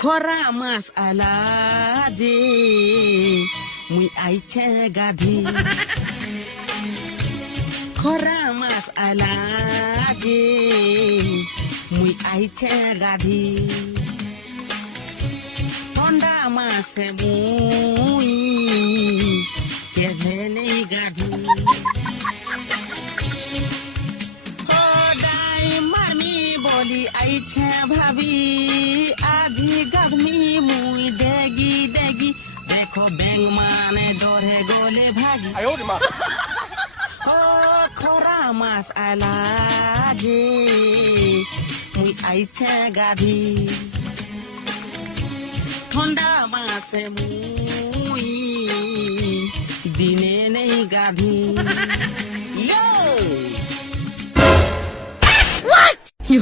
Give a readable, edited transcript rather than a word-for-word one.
খরা মাছ আলা যে মুই আইছে গাধি খরা মাছ আলা যে মুই আইছে গাধি ঠন্ডা মাছে মুই কেঁধে নেই গাধি সদাই মারমি বলি আইছে ভাবি আজি গাধমি মুই ডেগি ডেগি দেখো ব্যাং মানে ডরে গলে ভাগি ও খরা মাছ আলা যে মুই আইছে গাধি ঠন্ডা মাছে মুই দিনে নেই গাধি ইয়ো কি